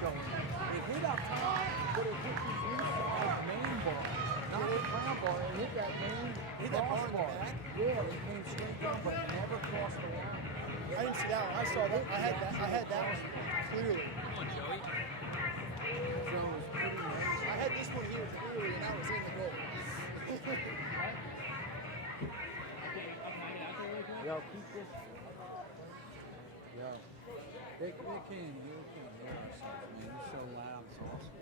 going. It hit up top, but it hit his inside main bar. Not the crown bar, it hit that main crossbar. Yeah, it came straight down, but never crossed the line. I didn't see that one. I saw that. I had that one clearly. Come on, Joey. So it was pretty nice. I had this one here clearly, and that was in the goal. Yo, keep this. Yo. They can't hear ourselves, man. It's so loud. It's awesome.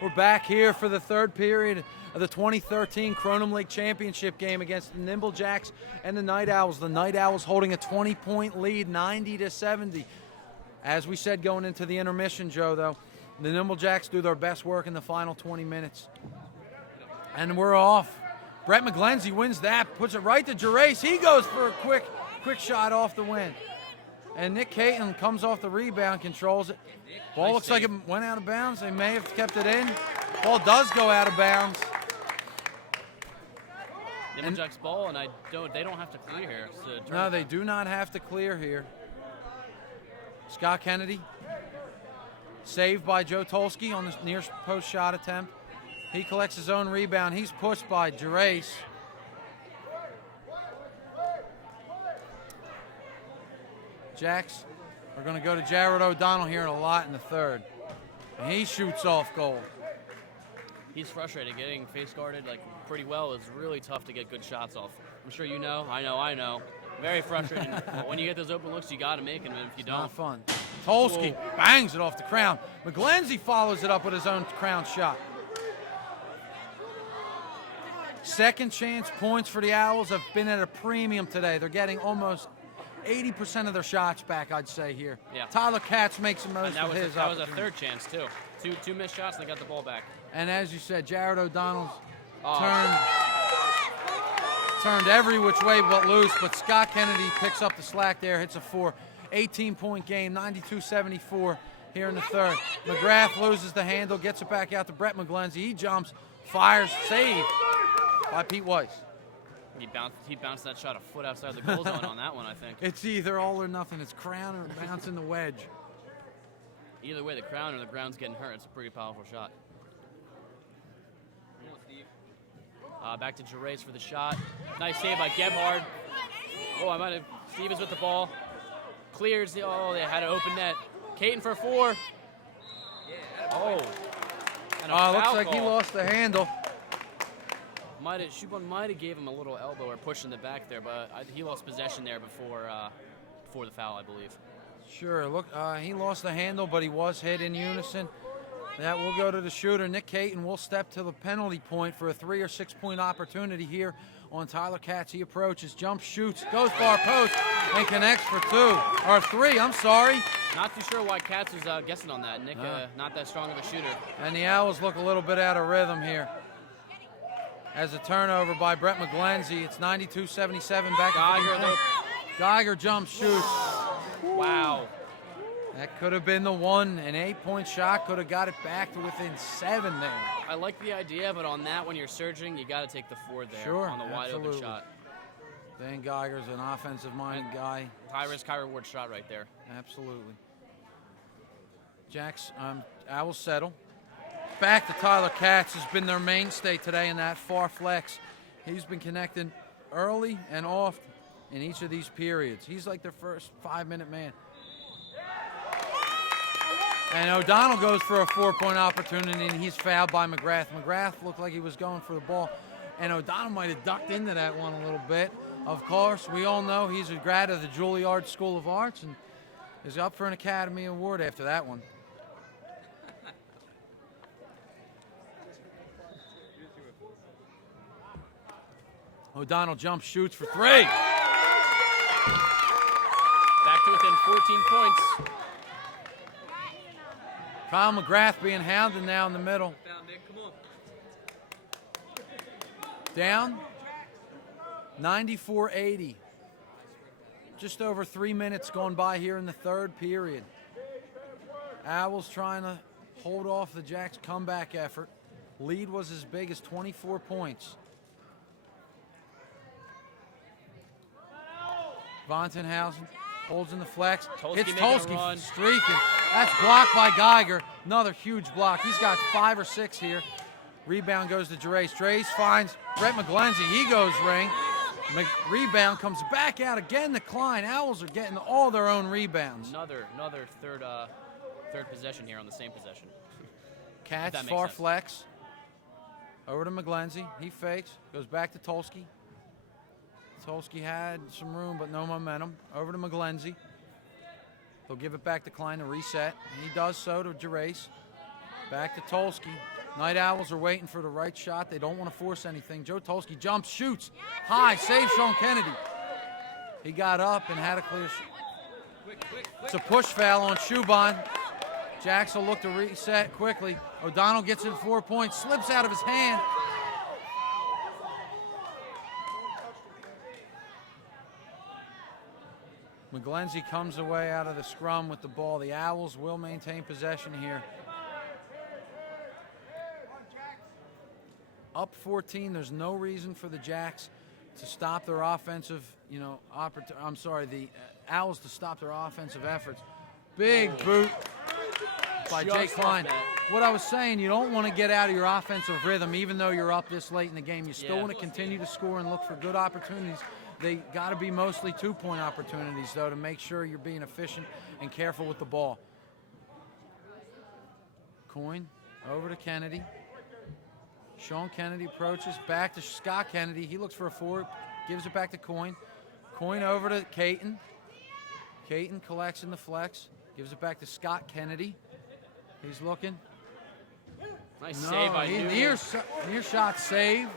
We're back here for the third period of the 2013 Kronum League Championship game against the Nimble Jacks and the Night Owls. The Night Owls holding a 20-point lead, 90-70. As we said going into the intermission, Joe, though, the Nimble Jacks do their best work in the final 20 minutes. And we're off. Brett McGlenzie wins that, puts it right to Gerace. He goes for a quick shot off the win. And Nick Caton comes off the rebound, controls it. Ball looks like it went out of bounds. They may have kept it in. Ball does go out of bounds. Nimble Jacks ball, and they don't have to clear here. So No, they do not have to clear here. Scott Kennedy, saved by Joe Tolsky on the near post shot attempt. He collects his own rebound. He's pushed by Gerace. Jacks are going to go to Jared O'Donnell here in a lot in the third. And he shoots off goal. He's frustrated. Getting face guarded pretty well is really tough to get good shots off. I'm sure you know. I know. Very frustrating. But when you get those open looks, you got to make them. And if you don't, Not fun. Tolsky bangs it off the crown. McGlenzie follows it up with his own crown shot. Second chance points for the Owls have been at a premium today. They're getting almost 80% of their shots back, I'd say, here. Yeah. Tyler Katz makes the most of his. That was a third chance, too. Two missed shots, and they got the ball back. And as you said, Jared O'Donnell's turned every which way but loose, but Scott Kennedy picks up the slack there, hits a 18-point game, 92-74 here in the third. McGrath loses the handle, gets it back out to Brett McGlenzie. He jumps, fires, save by Pete Weiss. He bounced that shot a foot outside the goal zone on that one, I think. It's either all or nothing. It's crown or bouncing the wedge. Either way, the crown or the ground's getting hurt. It's a pretty powerful shot. Back to Gerace for the shot. Nice save by Gebhard. Steve is with the ball. Clears. They had an open net. Caton for 4. Looks like he lost the handle. Shubon might have gave him a little elbow or push in the back there, but he lost possession there before the foul, I believe. Sure. Look, he lost the handle, but he was hit in unison. That will go to the shooter. Nick Caton will step to the penalty point for a 3 or 6 point opportunity here on Tyler Katz. He approaches, jumps, shoots, goes far post, and connects for 3. I'm sorry. Not too sure why Katz was guessing on that. Nick, not that strong of a shooter. And the Owls look a little bit out of rhythm here. As a turnover by Brett McGlenzie, it's 92-77 back. Geiger jumps, shoots. Wow. That could have been the one. An 8-point shot could have got it back to within 7 there. I like the idea, but on that, when you're surging, you got to take the 4 there on the wide open shot. Dan Geiger's an offensive-minded guy. High risk, high reward shot right there. Absolutely. Jacks, Owls settle. Back to Tyler Katz has been their mainstay today in that far flex. He's been connecting early and often in each of these periods. He's like their first 5-minute man. And O'Donnell goes for a 4-point opportunity, and he's fouled by McGrath. McGrath looked like he was going for the ball, and O'Donnell might have ducked into that one a little bit. Of course, we all know he's a grad of the Juilliard School of Arts and is up for an Academy Award after that one. O'Donnell jumps, shoots for 3. Back to within 14 points. Kyle McGrath being hounded now in the middle. Down 94-80. Just over 3 minutes gone by here in the third period. Owls trying to hold off the Jacks' comeback effort. Lead was as big as 24 points. Vontenhausen holds in the flex. Tolsky Hits making a Tolsky run. streaking. That's blocked by Geiger. Another huge block. He's got 5 or 6 here. Rebound goes to Drace. Drace finds Brett McGlenzie. He goes ring. Rebound comes back out again to Klein. Owls are getting all their own rebounds. Another third possession here on the same possession. Katz, that makes far sense. flex. Over to McGlenzie. He fakes. Goes back to Tolsky. Tolsky had some room, but no momentum. Over to McGlenzie. They'll give it back to Klein to reset. And he does so to Gerace. Back to Tolsky. Night Owls are waiting for the right shot. They don't want to force anything. Joe Tolsky jumps, shoots. High, saves Sean Kennedy. He got up and had a clear shot. It's a push foul on Shuban. Jacks will look to reset quickly. O'Donnell gets it 4 points, slips out of his hand. McGlenzie comes away out of the scrum with the ball. The Owls will maintain possession here. Up 14, there's no reason for the Jacks to stop their offensive, the Owls to stop their offensive efforts. Big boot by Jay Just Klein. like that. What I was saying, you don't want to get out of your offensive rhythm even though you're up this late in the game. You still Yeah. want to continue to score and look for good opportunities. They got to be mostly 2-point opportunities, though, to make sure you're being efficient and careful with the ball. Coin over to Kennedy. Sean Kennedy approaches back to Scott Kennedy. He looks for a 4, gives it back to Coin. Coin over to Caton. Caton collects in the flex, gives it back to Scott Kennedy. He's looking. Nice save by Newton. Near shot save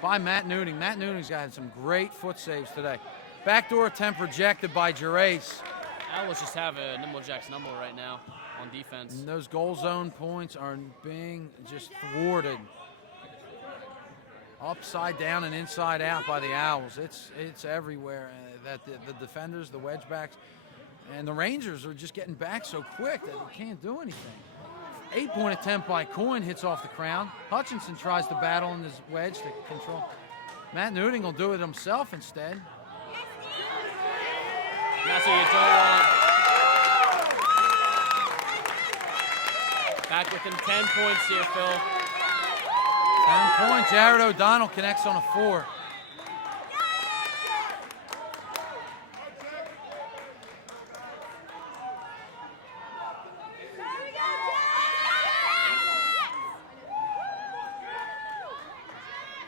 by Matt Newting. Matt Newting's got some great foot saves today. Backdoor attempt rejected by Gerace. Owls just have a Nimble Jacks number right now on defense. And those goal zone points are being just thwarted. Upside down and inside out by the Owls. It's everywhere. That the defenders, the wedge backs, and the Rangers are just getting back so quick that they can't do anything. 8-point attempt by Coyne hits off the crown. Hutchinson tries to battle in his wedge to control. Matt Newting will do it himself instead. That's what you don't want. Back within 10 points here, Phil. 10 points. Jared O'Donnell connects on a 4.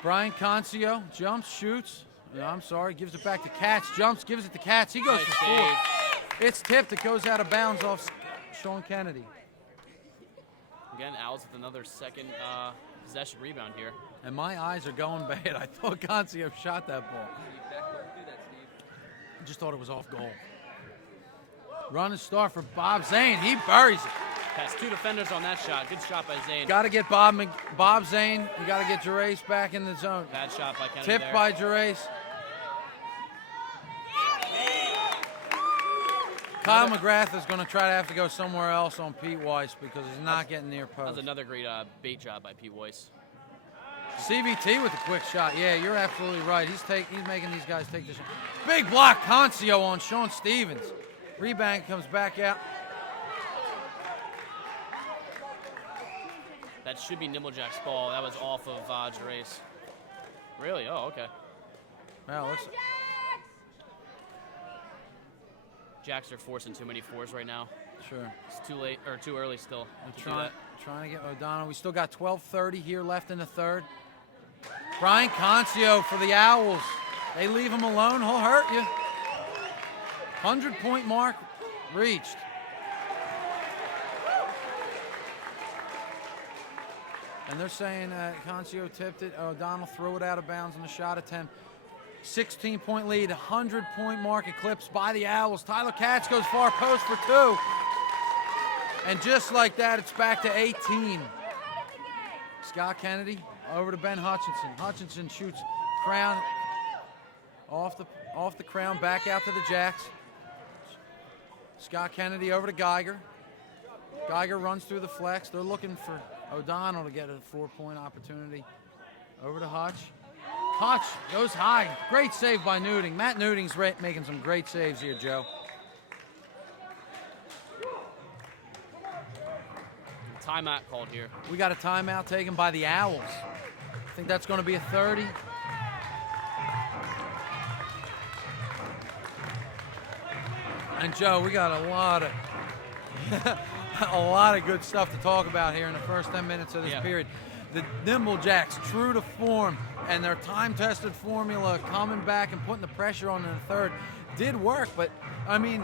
Brian Concio jumps, shoots. No, I'm sorry, gives it back to Katz. Jumps, gives it to Katz. He goes Nice for 4. save. It's tipped. It goes out of bounds off Sean Kennedy. Again, Owls with another second possession rebound here. And my eyes are going bad. I thought Concio shot that ball. I just thought it was off goal. Run and start for Bob Zane. He buries it. Has 2 defenders on that shot. Good shot by Zane. Got to get Bob Zane. You got to get Gerace back in the zone. Bad shot by Kennedy Tipped there. by Gerace. Kyle McGrath is going to try to have to go somewhere else on Pete Weiss because he's not getting near That post. was another great bait job by Pete Weiss. CVT with a quick shot. Yeah, you're absolutely right. He's making these guys take the shot. Big block, Concio on Sean Stevens. Rebound comes back out. That should be Nimble Jack's ball. That was off of Gerace. Really? Oh, okay. Well, looks. Jacks are forcing too many 4s right now. Sure. It's too late or too early still. to do that. Trying to get O'Donnell. We still got 12:30 here left in the third. Brian Concio for the Owls. They leave him alone. He'll hurt you. 100-point mark reached. And they're saying Concio tipped it. O'Donnell threw it out of bounds on the shot attempt. 16-point lead, 100-point mark eclipsed by the Owls. Tyler Katz goes far post for 2. And just like that, it's back to 18. Scott Kennedy over to Ben Hutchinson. Hutchinson shoots crown off the crown, back out to the Jacks. Scott Kennedy over to Geiger. Geiger runs through the flex. They're looking for O'Donnell to get a 4-point opportunity. Over to Hutch. Hutch goes high. Great save by Newting. Matt Newting's making some great saves here, Joe. Timeout called here. We got a timeout taken by the Owls. I think that's going to be a 30. And Joe, we got a lot of good stuff to talk about here in the first 10 minutes of this period. The Nimble Jacks, true to form, and their time-tested formula coming back and putting the pressure on in the third did work. But I mean,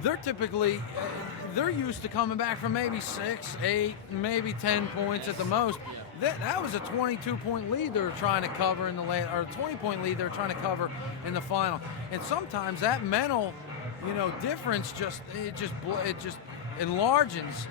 they're used to coming back from maybe 6, 8, maybe 10 points at the most. That was a 22-point lead they were trying to cover in the late, or a 20-point lead they were trying to cover in the final. And sometimes that mental, difference just enlarges.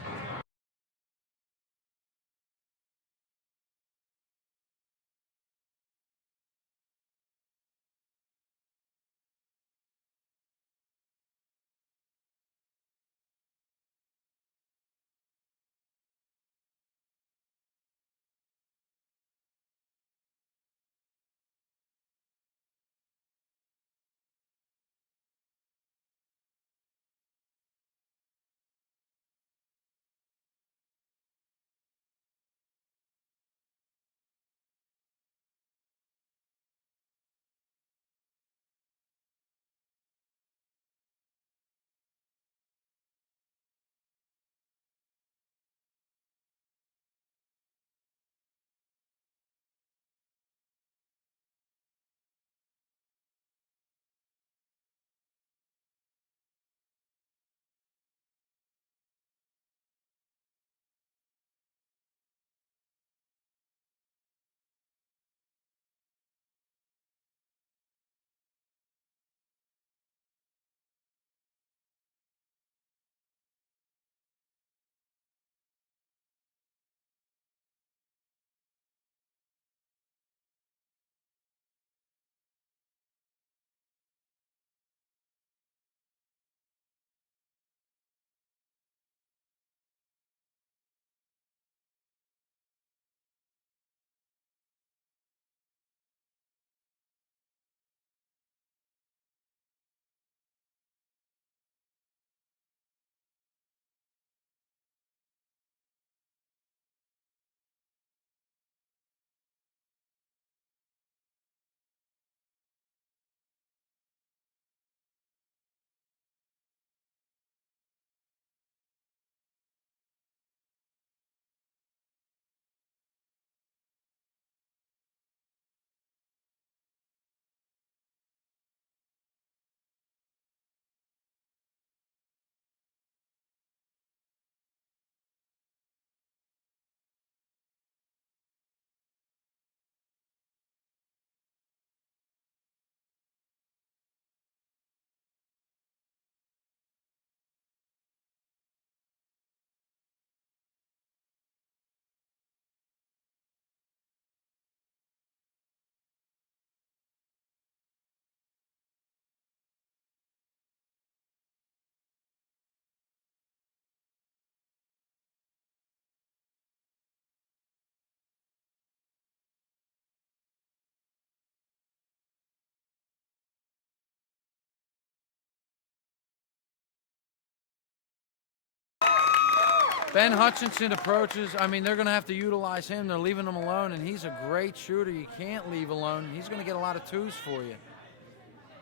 Ben Hutchinson approaches. I mean, they're going to have to utilize him. They're leaving him alone, and he's a great shooter. You can't leave alone. He's going to get a lot of twos for you.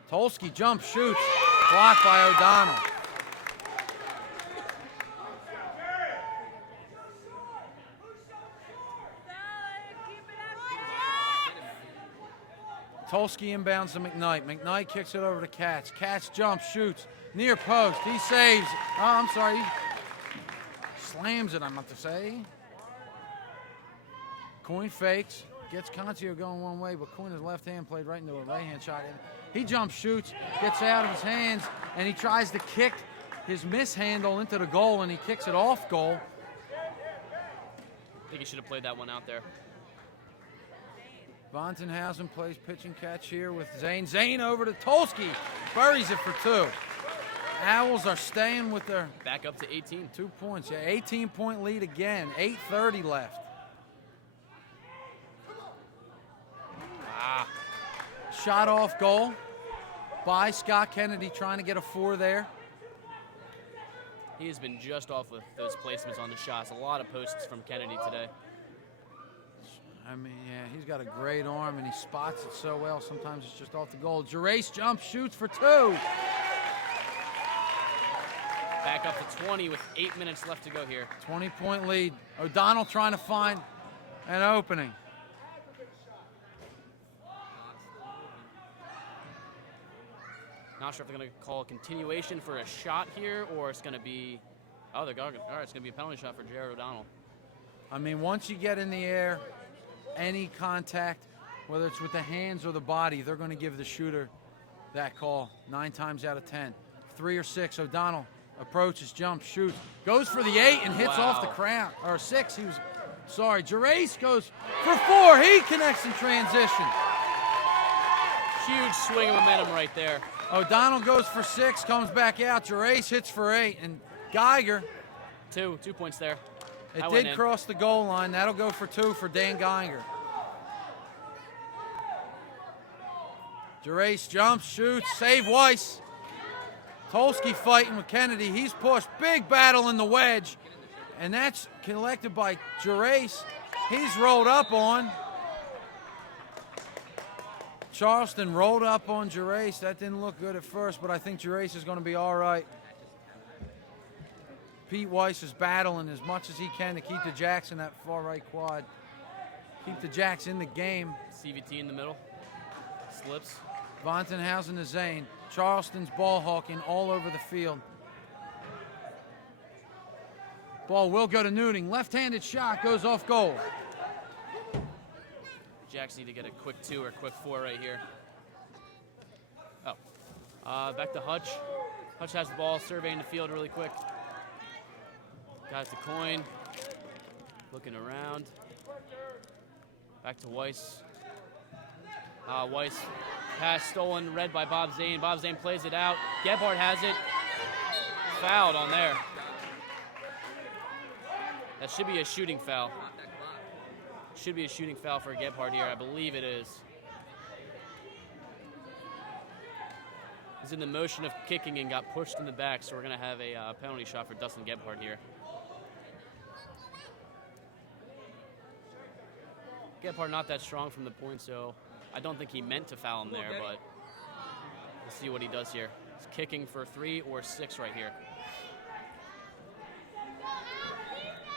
Tolsky jumps, shoots. Blocked by O'Donnell. Tolsky inbounds to McKnight. McKnight kicks it over to Katz. Katz jumps, shoots. Near post. He saves. Oh, I'm sorry. Slams it, I meant to say. Coyne fakes, gets Concio going one way, but Coyne's left hand played right into a right hand shot. He jumps, shoots, gets out of his hands, and he tries to kick his mishandle into the goal, and he kicks it off goal. I think he should have played that one out there. Vontenhausen plays pitch and catch here with Zane. Zane over to Tolsky, buries it for two. Owls are staying with their back up to 18. 2 points, yeah, 18-point lead again, 8:30 left. shot off goal by Scott Kennedy, trying to get a 4 there. He has been just off with those placements on the shots. A lot of posts from Kennedy today. I mean, yeah, he's got a great arm, and he spots it so well. Sometimes it's just off the goal. Gerace jumps, shoots for 2. Back up to 20 with 8 minutes left to go here. 20-point lead. O'Donnell trying to find an opening. Not sure if they're going to call a continuation for a shot here, or it's going to be, all right, it's going to be a penalty shot for Jared O'Donnell. I mean, once you get in the air, any contact, whether it's with the hands or the body, they're going to give the shooter that call 9 times out of 10. 3 or 6, O'Donnell approaches, jumps, shoots, goes for the 8 and hits off the crown, or 6. Gerace goes for 4. He connects in transition. Huge swing of momentum right there. O'Donnell goes for 6, comes back out. Gerace hits for 8, and Geiger. 2 points there. It did cross the goal line. That'll go for 2 for Dan Geiger. Gerace jumps, shoots, save Weiss. Tolsky fighting with Kennedy. He's pushed. Big battle in the wedge. And that's collected by Gerace. He's rolled up on. Charleston rolled up on Gerace. That didn't look good at first, but I think Gerace is going to be all right. Pete Weiss is battling as much as he can to keep the Jacks in that far right quad. Keep the Jacks in the game. CVT in the middle. Slips. Vontenhausen to Zane. Charleston's ball hawking all over the field. Ball will go to Newting. Left-handed shot goes off goal. Jacks need to get a quick 2 or quick 4 right here. Back to Hutch. Hutch has the ball, surveying the field really quick. Guys the coin. Looking around. Back to Weiss. Weiss pass stolen, read by Bob Zane. Bob Zane plays it out. Gebhardt has it. Fouled on there. That should be a shooting foul. Should be a shooting foul for Gebhardt here. I believe it is. He's in the motion of kicking and got pushed in the back, so we're going to have a penalty shot for Dustin Gebhardt here. Gebhardt not that strong from the point, so I don't think he meant to foul him there, but we'll see what he does here. He's kicking for 3 or 6 right here.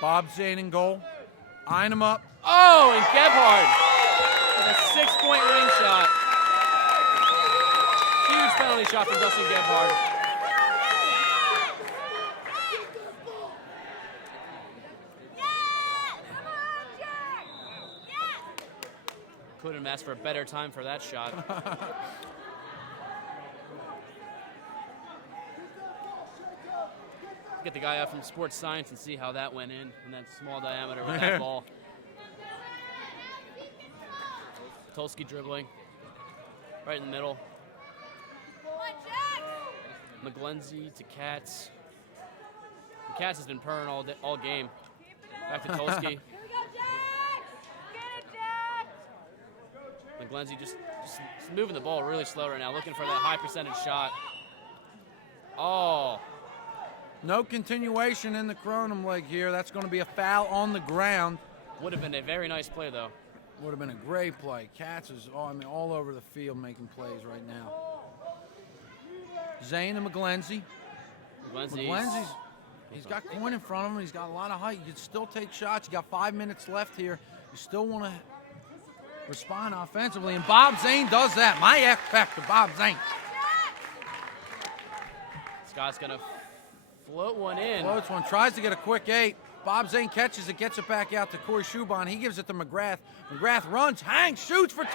Bob Zane in goal. Eyeing him up. Oh, and Gebhardt with a 6-point ring shot. Huge penalty shot from Dustin Gebhardt. Couldn't ask for a better time for that shot. Get the guy out from sports science and see how that went in that small diameter with that ball. Tolsky dribbling. Right in the middle. McGlenzie to Katz. Katz has been purring all game. Back to Tolsky. McGlenzie just moving the ball really slow right now, looking for that high percentage shot. Oh. No continuation in the Kronum leg here. That's going to be a foul on the ground. Would have been a very nice play, though. Would have been a great play. Katz is all over the field making plays right now. Zane and McGlenzie. McGlenzie's he's got coin in front of him. He's got a lot of height. You can still take shots. You got 5 minutes left here. You still want to respond offensively, and Bob Zane does that. My X factor, Bob Zane. Scott's going to float one in. Floats one, tries to get a quick 8. Bob Zane catches it, gets it back out to Corey Schubon. He gives it to McGrath. McGrath runs, hangs, shoots for 2.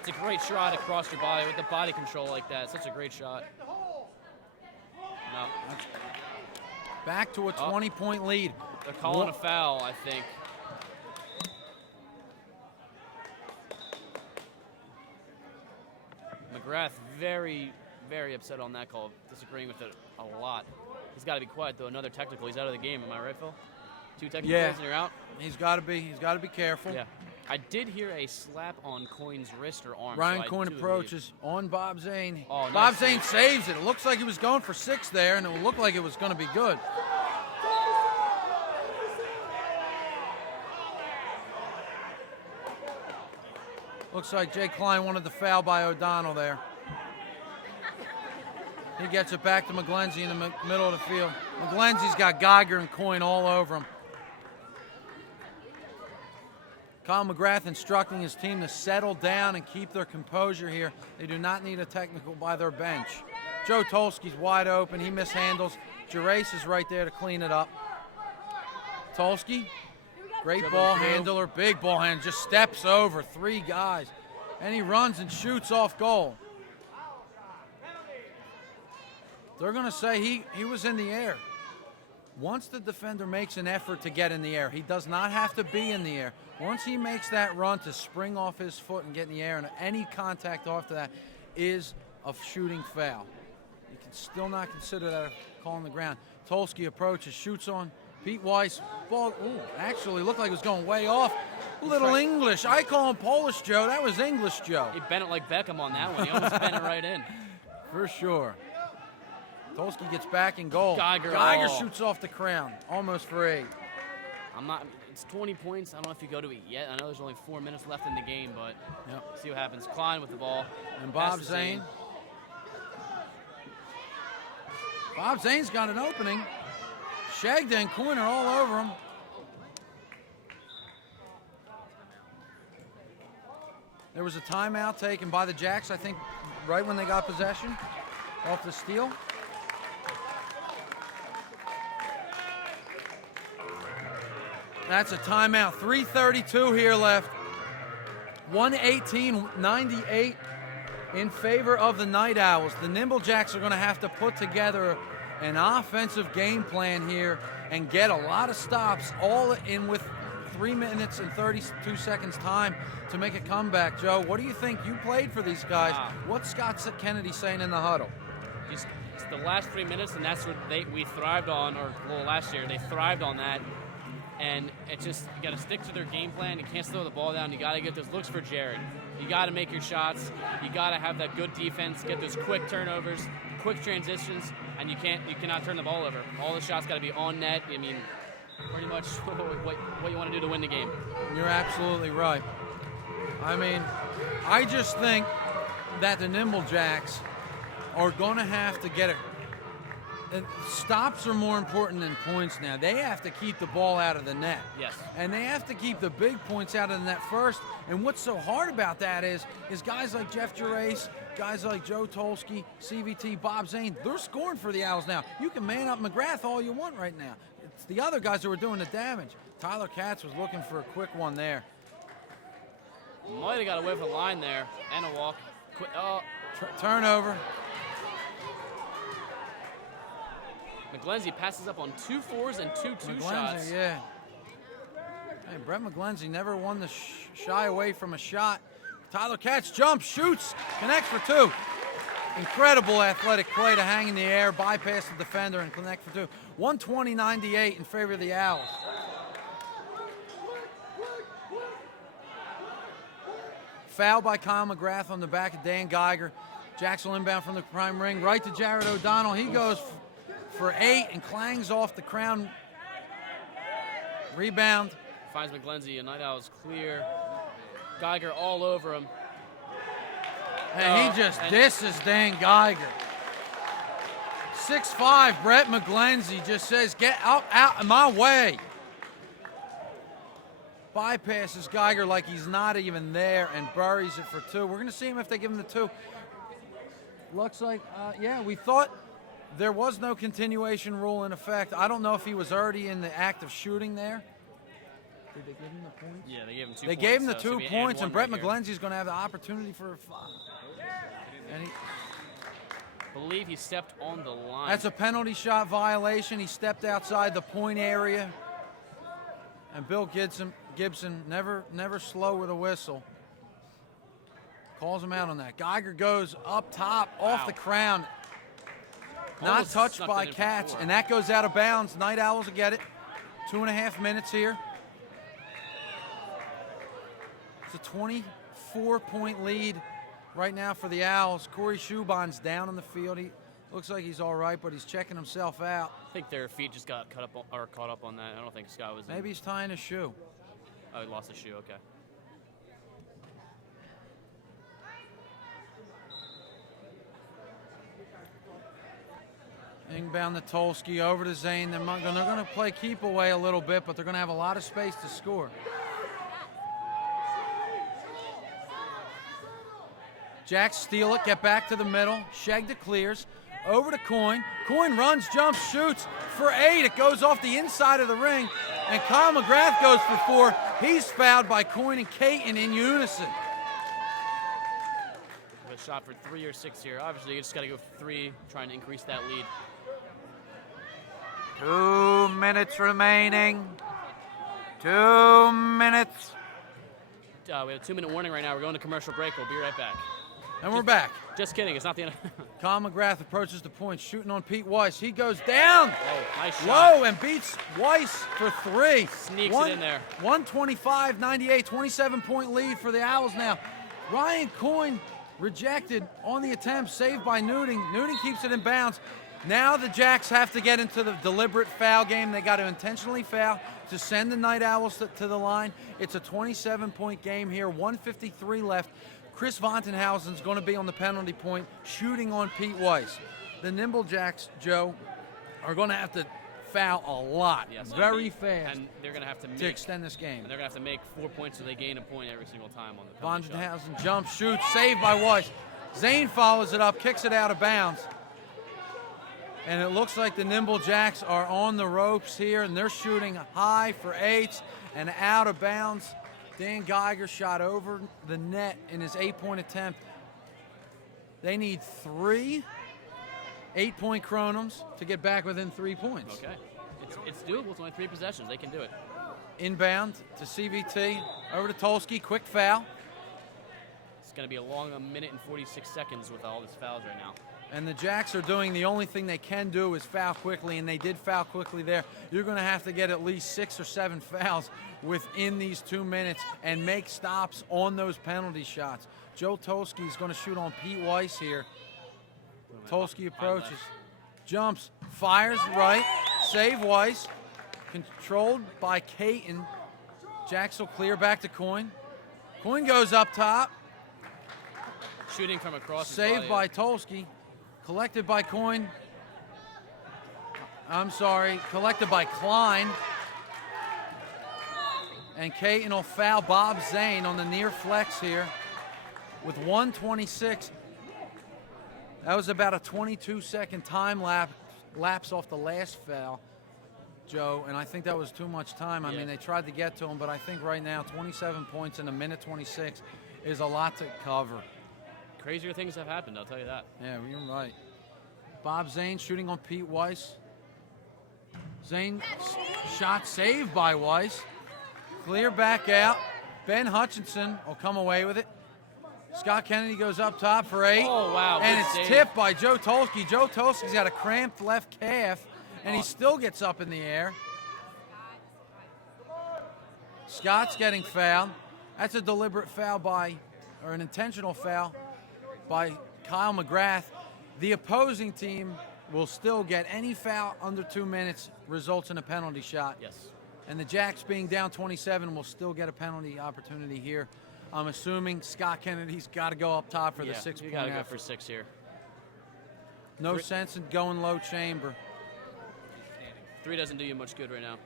It's a great shot across your body with the body control like that. Such a great shot. No. Back to a 20-point lead. They're calling a foul, I think. McGrath very, very upset on that call, disagreeing with it a lot. He's got to be quiet, though. Another technical. He's out of the game. Am I right, Phil? 2 technicals and you're out? He's got to be careful. Yeah. I did hear a slap on Coyne's wrist or arm. Ryan so Coyne I do approaches on Bob Zane. Oh, Bob nice Zane save. saves it. It looks like he was going for 6 there, and it looked like it was going to be good. Looks like Jay Klein wanted the foul by O'Donnell there. He gets it back to McGlenzie in the middle of the field. McGlenzie's got Geiger and Coyne all over him. Kyle McGrath instructing his team to settle down and keep their composure here. They do not need a technical by their bench. Joe Tolsky's wide open. He mishandles. Gerace is right there to clean it up. Tolsky, great ball handler, big ball handler, just steps over 3 guys. And he runs and shoots off goal. They're going to say he was in the air. Once the defender makes an effort to get in the air, he does not have to be in the air. Once he makes that run to spring off his foot and get in the air, and any contact after that is a shooting foul. You can still not consider that a call on the ground. Tolsky approaches, shoots on Pete Weiss. Ball, actually looked like it was going way off. Little English. I call him Polish Joe. That was English Joe. He bent it like Beckham on that one. He almost bent it right in. For sure. Tolsky gets back in goal. Geiger shoots off the crown, almost for 8. It's 20 points. I don't know if you go to it yet. I know there's only 4 minutes left in the game, but see what happens. Klein with the ball. And Bob Zane. Bob Zane's got an opening. Shagda and Coyne are all over him. There was a timeout taken by the Jacks, I think, right when they got possession off the steal. That's a timeout. 3:32 here left. 118-98 in favor of the Night Owls. The Nimble Jacks are going to have to put together an offensive game plan here and get a lot of stops, all in with 3 minutes and 32 seconds time to make a comeback. Joe, what do you think? You played for these guys. What's Scott Kennedy saying in the huddle? It's the last 3 minutes, and that's what we thrived on, last year. They thrived on that. And it's just, you got to stick to their game plan. You can't slow the ball down. You got to get those looks for Jared. You got to make your shots. You got to have that good defense, get those quick turnovers, quick transitions, and you cannot turn the ball over. All the shots got to be on net. I mean, pretty much what you want to do to win the game. You're absolutely right. I mean, I just think that the Nimble Jacks are going to have to get it. Stops are more important than points now. They have to keep the ball out of the net. Yes. And they have to keep the big points out of the net first. And what's so hard about that is guys like Jeff Gerace, guys like Joe Tolsky, CVT, Bob Zane, they're scoring for the Owls now. You can man up McGrath all you want right now. It's the other guys who are doing the damage. Tyler Katz was looking for a quick one there. Might have got away from the line there. And a walk. Turnover. McGlenzie passes up on 2 4s and 2 shots. Yeah. Hey, Brett McGlenzie never won the shy away from a shot. Tyler Katz jumps, shoots, connects for 2. Incredible athletic play to hang in the air, bypass the defender, and connect for 2. 120-98 in favor of the Owls. Foul by Kyle McGrath on the back of Dan Geiger. Jackson inbound from the prime ring, right to Jared O'Donnell. He goes for 8 and clangs off the crown. Rebound. Finds McGlenzie, and Night Owl's clear. Geiger all over him. And he just disses Dan Geiger. 6'5", Brett McGlenzie just says, get out of my way. Bypasses Geiger like he's not even there and buries it for 2. We're going to see him if they give him the 2. Looks like, we thought there was no continuation rule in effect. I don't know if he was already in the act of shooting there. Did they give him the points? Yeah, they gave him 2 points. They gave him the 2 points, and Brett right McGlenzie's going to have the opportunity for a foul. And I believe he stepped on the line. that's a penalty shot violation. He stepped outside the point area. And Bill Gibson never slow with a whistle. Calls him out on that. Geiger goes up top, off the crown. Not Almost touched snuck by it in for Katz, 4. and that goes out of bounds. Night Owls will get it. 2.5 minutes here. It's a 24-point lead right now for the Owls. Corey Schubon's down on the field. He looks like he's all right, but he's checking himself out. I think their feet just got caught up on that. I don't think Scott was. Maybe he's tying his shoe. Oh, he lost his shoe. Okay. Inbound to Tolsky, over to Zane. They're going to play keep away a little bit, but they're going to have a lot of space to score. Jacks steal it, get back to the middle. Shegda clears. Over to Coyne. Coyne runs, jumps, shoots for 8. It goes off the inside of the ring, and Kyle McGrath goes for 4. He's fouled by Coyne and Caton in unison. A shot for 3 or 6 here. Obviously, you just got to go for 3, trying to increase that lead. 2 minutes remaining. 2 minutes. We have a 2-minute warning right now. We're going to commercial break. We'll be right back. And we're back. Just kidding. It's not the end. Kyle McGrath approaches the point, shooting on Pete Weiss. He goes down. Oh, nice shot. Low and beats Weiss for 3. Sneaks it in there. 125-98, 27-point lead for the Owls now. Ryan Coyne rejected on the attempt, saved by Newting. Newting keeps it in bounds. Now the Jacks have to get into the deliberate foul game. They got to intentionally foul to send the Night Owls to the line. It's a 27-point game here, 1:53 left. Chris Vontenhausen's going to be on the penalty point, shooting on Pete Weiss. The Nimble Jacks, Joe, are going to have to foul a lot, yes, very fast, and they're going to have to extend this game. And they're going to have to make 4 points so they gain a point every single time on the penalty shot. Vontenhausen jumps, shoots, saved by Weiss. Zane follows it up, kicks it out of bounds. And it looks like the Nimble Jacks are on the ropes here, and they're shooting high for 8s and out of bounds. Dan Geiger shot over the net in his 8-point attempt. They need 3 8-point Kronums to get back within 3 points. Okay. It's doable. It's only 3 possessions. They can do it. Inbound to CVT. Over to Tolsky. Quick foul. It's going to be a long 1 minute and 46 seconds with all these fouls right now. And the Jacks are doing the only thing they can do is foul quickly, and they did foul quickly there. You're going to have to get at least 6 or 7 fouls within these 2 minutes and make stops on those penalty shots. Joe Tolsky is going to shoot on Pete Weiss here. Tolsky approaches, jumps, fires right, save Weiss, controlled by Caton. Jacks will clear back to Coyne. Coyne goes up top. Shooting from across. Saved by Tolsky. Collected by Coyne. I'm sorry, collected by Klein. And Caton will foul Bob Zane on the near flex here with 1:26. That was about a 22-second time lapse off the last foul, Joe, and I think that was too much time. I mean, they tried to get to him, but I think right now 27 points in a minute 26 is a lot to cover. Crazier things have happened, I'll tell you that. Yeah, you're right. Bob Zane shooting on Pete Weiss. Zane shot saved by Weiss. Clear back out. Ben Hutchinson will come away with it. Scott Kennedy goes up top for 8. Oh, wow. And good it's save. tipped by Joe Tolsky. Joe Tolsky's got a cramped left calf, and he still gets up in the air. Scott's getting fouled. That's a deliberate foul or an intentional foul by Kyle McGrath. The opposing team will still get any foul under 2 minutes results in a penalty shot. Yes. And the Jacks being down 27 will still get a penalty opportunity here. I'm assuming Scott Kennedy's got to go up top for the 6 you point got to go effort. for 6 here. No sense in going low chamber. 3 doesn't do you much good right now.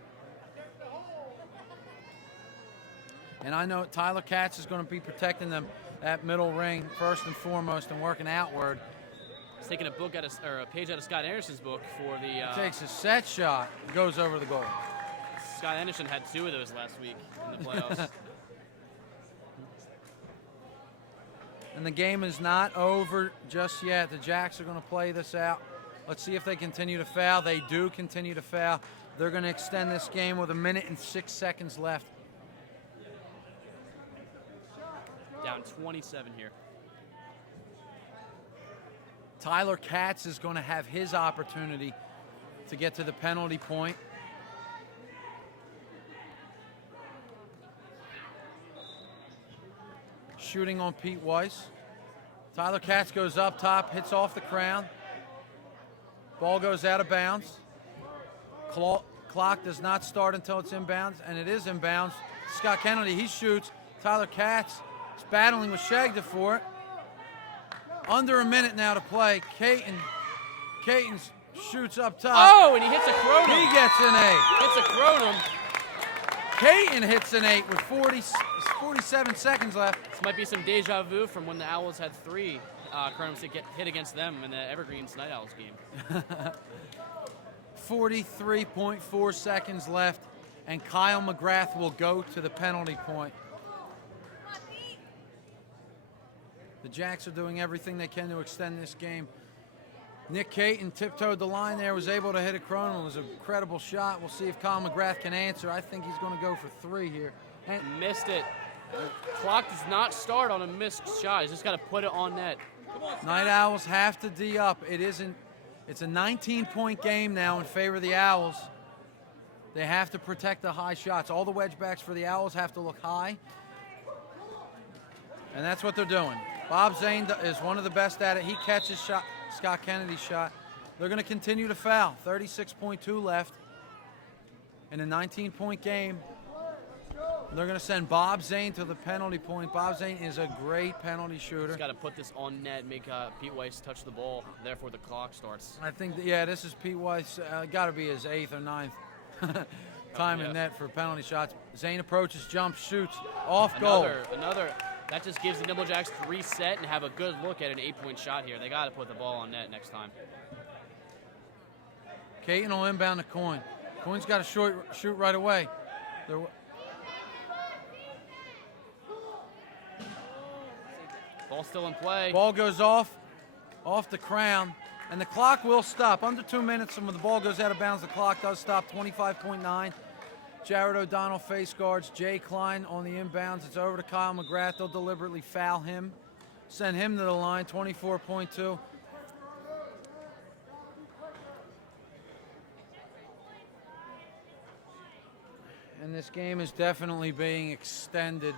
And I know Tyler Katz is going to be protecting them at middle ring first and foremost and working outward. He's taking a page out of Scott Anderson's book for the. Takes a set shot, goes over the goal. Scott Anderson had 2 of those last week in the playoffs. And the game is not over just yet. The Jacks are going to play this out. Let's see if they continue to foul. They do continue to foul. They're going to extend this game with 1 minute and 6 seconds left. Down 27 here. Tyler Katz is going to have his opportunity to get to the penalty point. shooting on Pete Weiss. Tyler Katz goes up top, hits off the crown. Ball goes out of bounds. Clock does not start until it's inbounds, and it is inbounds. Scott Kennedy, he shoots. Tyler Katz is battling with Shagda for it. Under a minute now to play. Caton shoots up top. Oh, and he hits a Kronum. He gets an 8. Hits a Kronum. Caton hits an 8 with 47 seconds left. This might be some deja vu from when the Owls had 3 Kronums to get hit against them in the Evergreens Night Owls game. 43.4 seconds left, and Kyle McGrath will go to the penalty point. The Jacks are doing everything they can to extend this game. Nick Caton tiptoed the line there, was able to hit a Kronum. It was an incredible shot. We'll see if Kyle McGrath can answer. I think he's going to go for 3 here. And missed it. The clock does not start on a missed shot. He's just got to put it on net. Night Owls have to D up. It's a 19-point game now in favor of the Owls. They have to protect the high shots. All the wedge backs for the Owls have to look high. And that's what they're doing. Bob Zane is one of the best at it. He catches Scott Kennedy's shot. They're going to continue to foul. 36.2 left in a 19-point game. They're going to send Bob Zane to the penalty point. Bob Zane is a great penalty shooter. He's got to put this on net, make Pete Weiss touch the ball. Therefore, the clock starts. I think, this is Pete Weiss. Got to be his 8th or 9th time in net for penalty shots. Zane approaches, jumps, shoots, off goal. Another. That just gives the Nimble Jacks to reset and have a good look at an 8-point shot here. They got to put the ball on net next time. Caton will inbound to Coyne. Coyne's got to shoot right away. Ball still in play. Ball goes off the crown, and the clock will stop. Under 2 minutes, and when the ball goes out of bounds, the clock does stop. 25.9. Jared O'Donnell face guards Jay Klein on the inbounds. It's over to Kyle McGrath. They'll deliberately foul him, send him to the line. 24.2. And this game is definitely being extended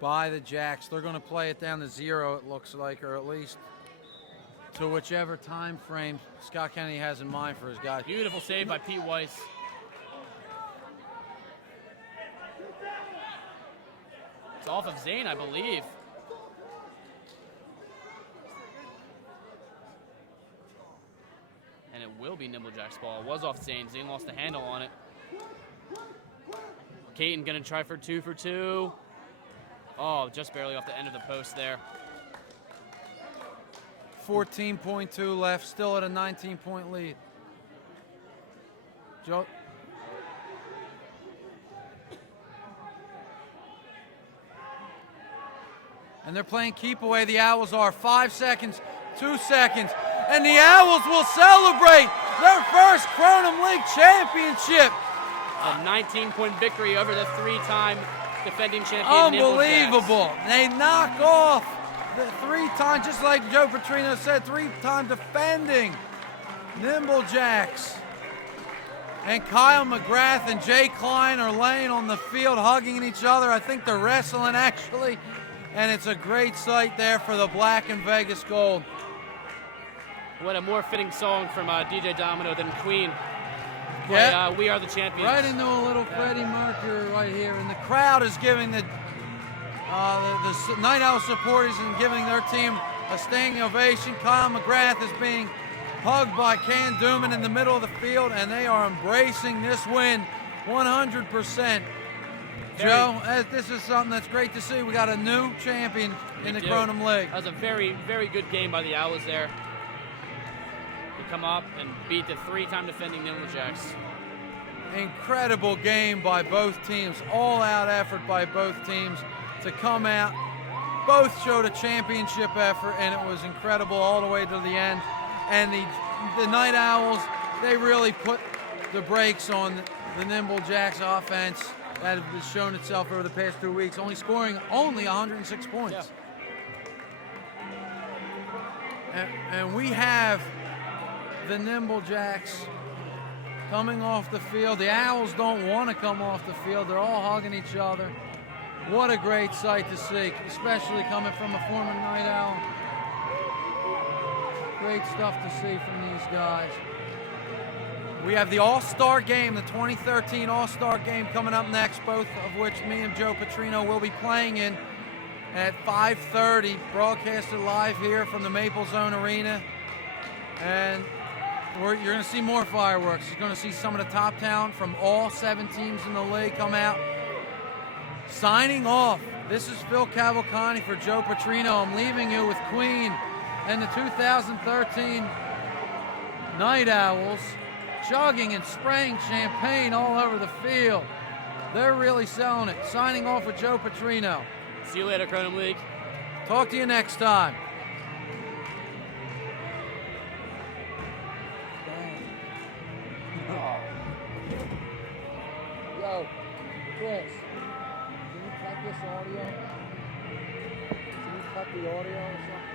by the Jacks. They're going to play it down to 0, it looks like, or at least to whichever time frame Scott Kennedy has in mind for his guys. Beautiful save by Pete Weiss. It's off of Zane, I believe. And it will be Nimble Jack's ball. It was off Zane. Zane lost the handle on it. Caton gonna try for 2 for 2. Oh, just barely off the end of the post there. 14.2 left, still at a 19-point lead. Joe. And they're playing keep away. The Owls are 5 seconds, 2 seconds, and the Owls will celebrate their first Kronum League championship. A 19-point victory over the 3-time defending champion. Unbelievable. They knock off the 3-time, just like Joe Petrino said, 3-time defending Nimble Jacks. And Kyle McGrath and Jay Klein are laying on the field hugging each other. I think they're wrestling, actually. And it's a great sight there for the black and Vegas gold. What a more fitting song from DJ Domino than Queen. Yeah, we are the champions. Right into a little Freddie Mercury right here, and the crowd is giving the Night Owl supporters and giving their team a standing ovation. Kyle McGrath is being hugged by Can Dooman in the middle of the field, and they are embracing this win 100%. Joe, this is something that's great to see. We got a new champion in the Kronum League. That was a very, very good game by the Owls there. Come up and beat the 3-time defending Nimble Jacks. Incredible game by both teams, all-out effort by both teams to come out. Both showed a championship effort, and it was incredible all the way to the end. And the Night Owls, they really put the brakes on the Nimble Jacks offense that has shown itself over the past 2 weeks, scoring 106 points. Yeah. And we have the Nimble Jacks coming off the field. The Owls don't want to come off the field. They're all hugging each other. What a great sight to see, especially coming from a former Night Owl. Great stuff to see from these guys. We have the All-Star Game, the 2013 All-Star Game coming up next, both of which me and Joe Petrino will be playing in at 5:30, broadcasted live here from the Maple Zone Arena. And you're going to see more fireworks. You're going to see some of the top talent from all 7 teams in the league come out. Signing off, this is Phil Cavalcante for Joe Petrino. I'm leaving you with Queen and the 2013 Night Owls, chugging and spraying champagne all over the field. They're really selling it. Signing off with Joe Petrino. See you later, Kronum League. Talk to you next time. Yo, Chris, can you cut this audio? Can you cut the audio or something?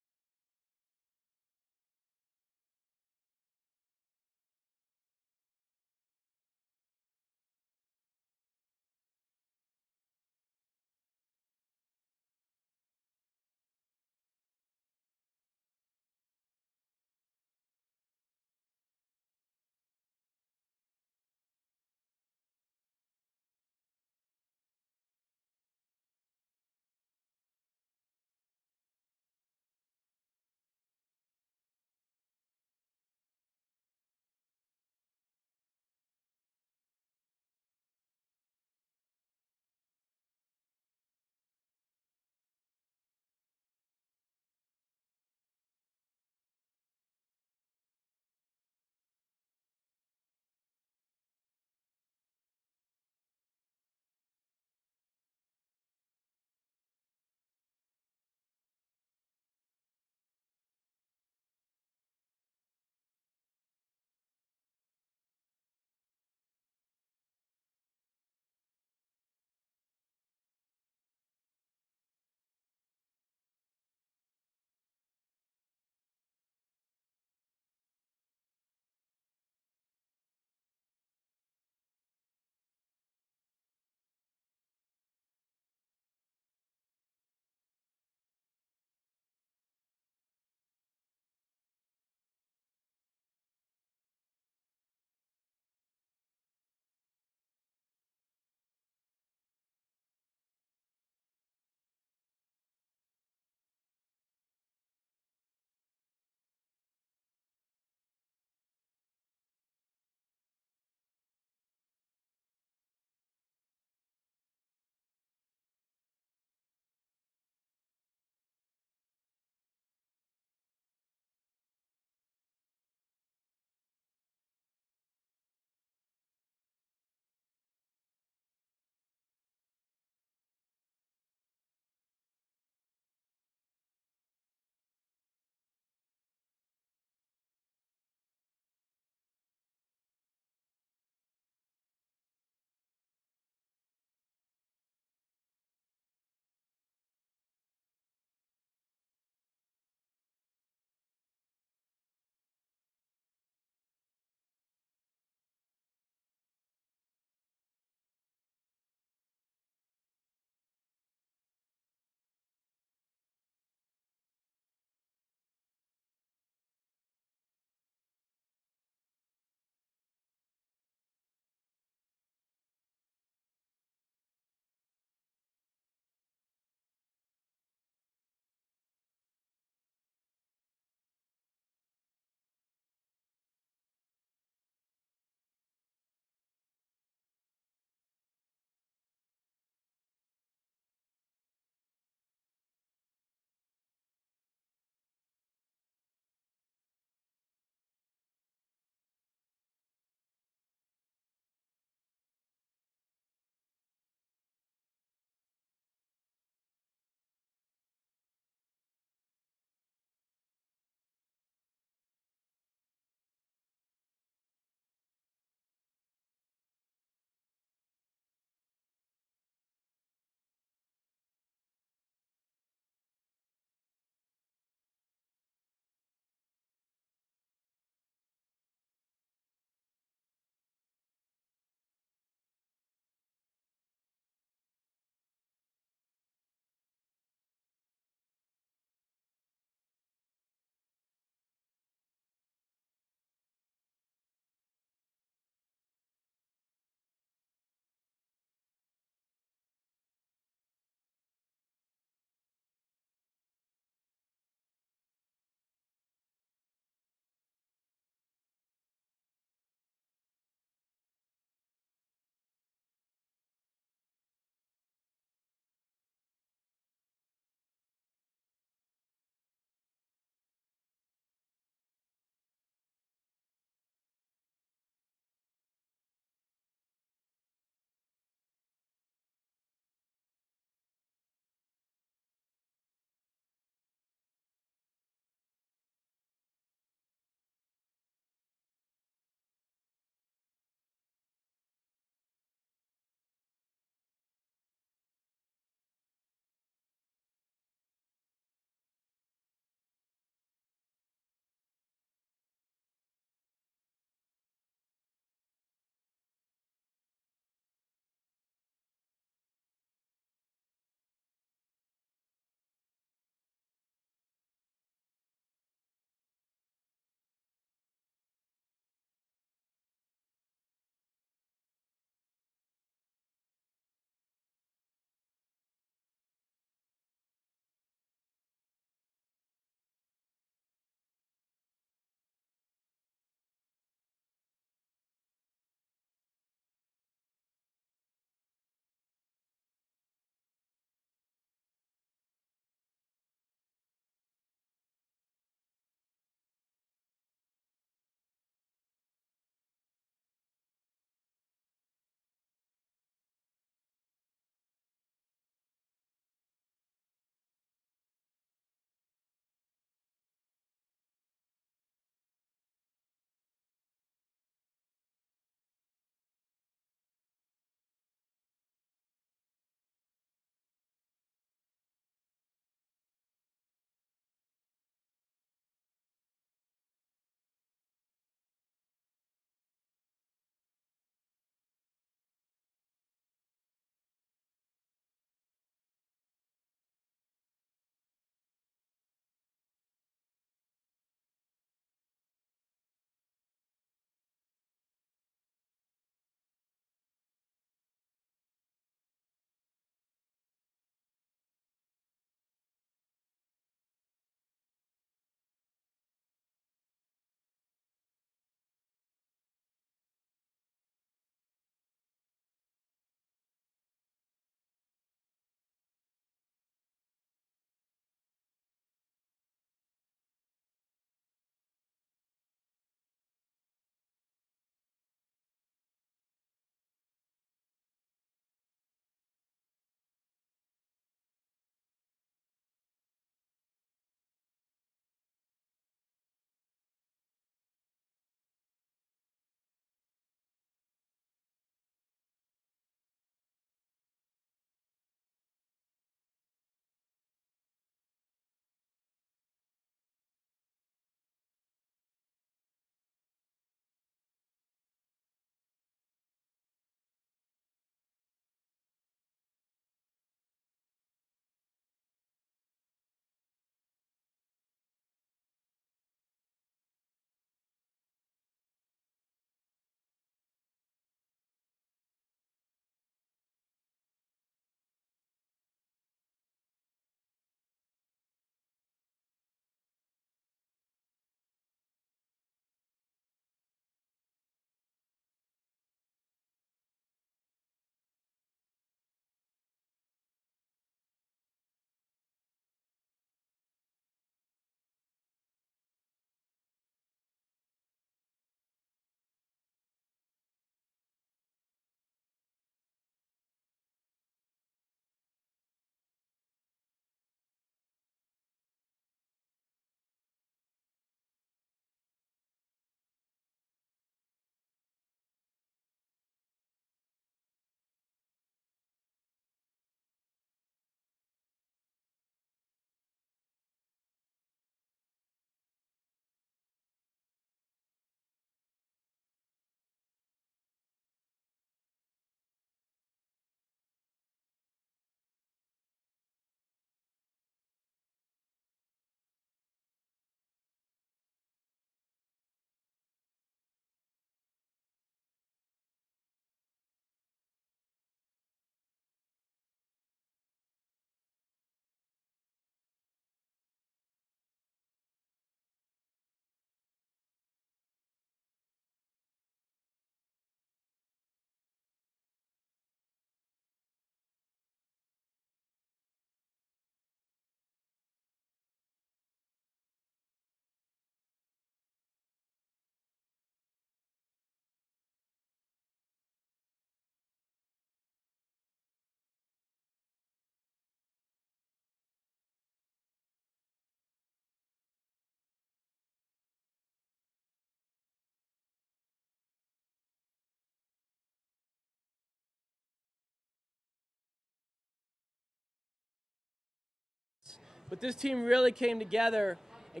but this team really came together in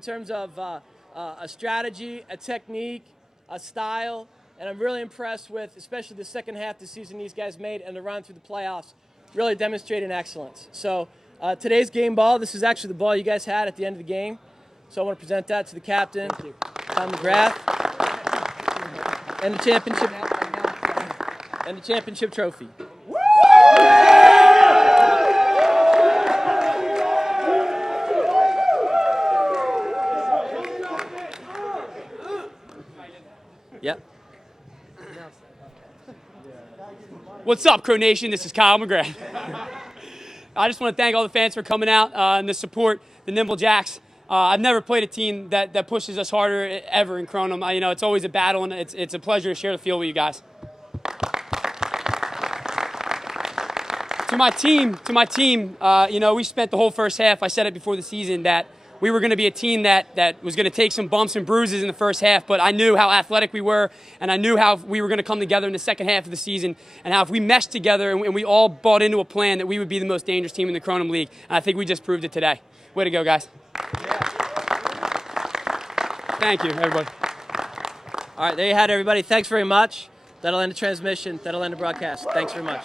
terms of a strategy, a technique, a style, and I'm really impressed with, especially the second half of the season these guys made and the run through the playoffs, really demonstrating excellence. So today's game ball, this is actually the ball you guys had at the end of the game. So I want to present that to the captain, Tom McGrath, and the championship trophy. Yep. What's up, Crow Nation? This is Kyle McGrath. I just want to thank all the fans for coming out and the support, the Nimble Jacks. I've never played a team that pushes us harder ever in Kronum. It's always a battle, and it's a pleasure to share the field with you guys. To my team, we spent the whole first half. I said it before the season that we were going to be a team that was going to take some bumps and bruises in the first half, but I knew how athletic we were, and I knew how we were going to come together in the second half of the season, and how if we meshed together and we all bought into a plan that we would be the most dangerous team in the Kronum League, and I think we just proved it today. Way to go, guys. Thank you, everybody. All right, there you had it, everybody. Thanks very much. That'll end the transmission. That'll end the broadcast. Thanks very much.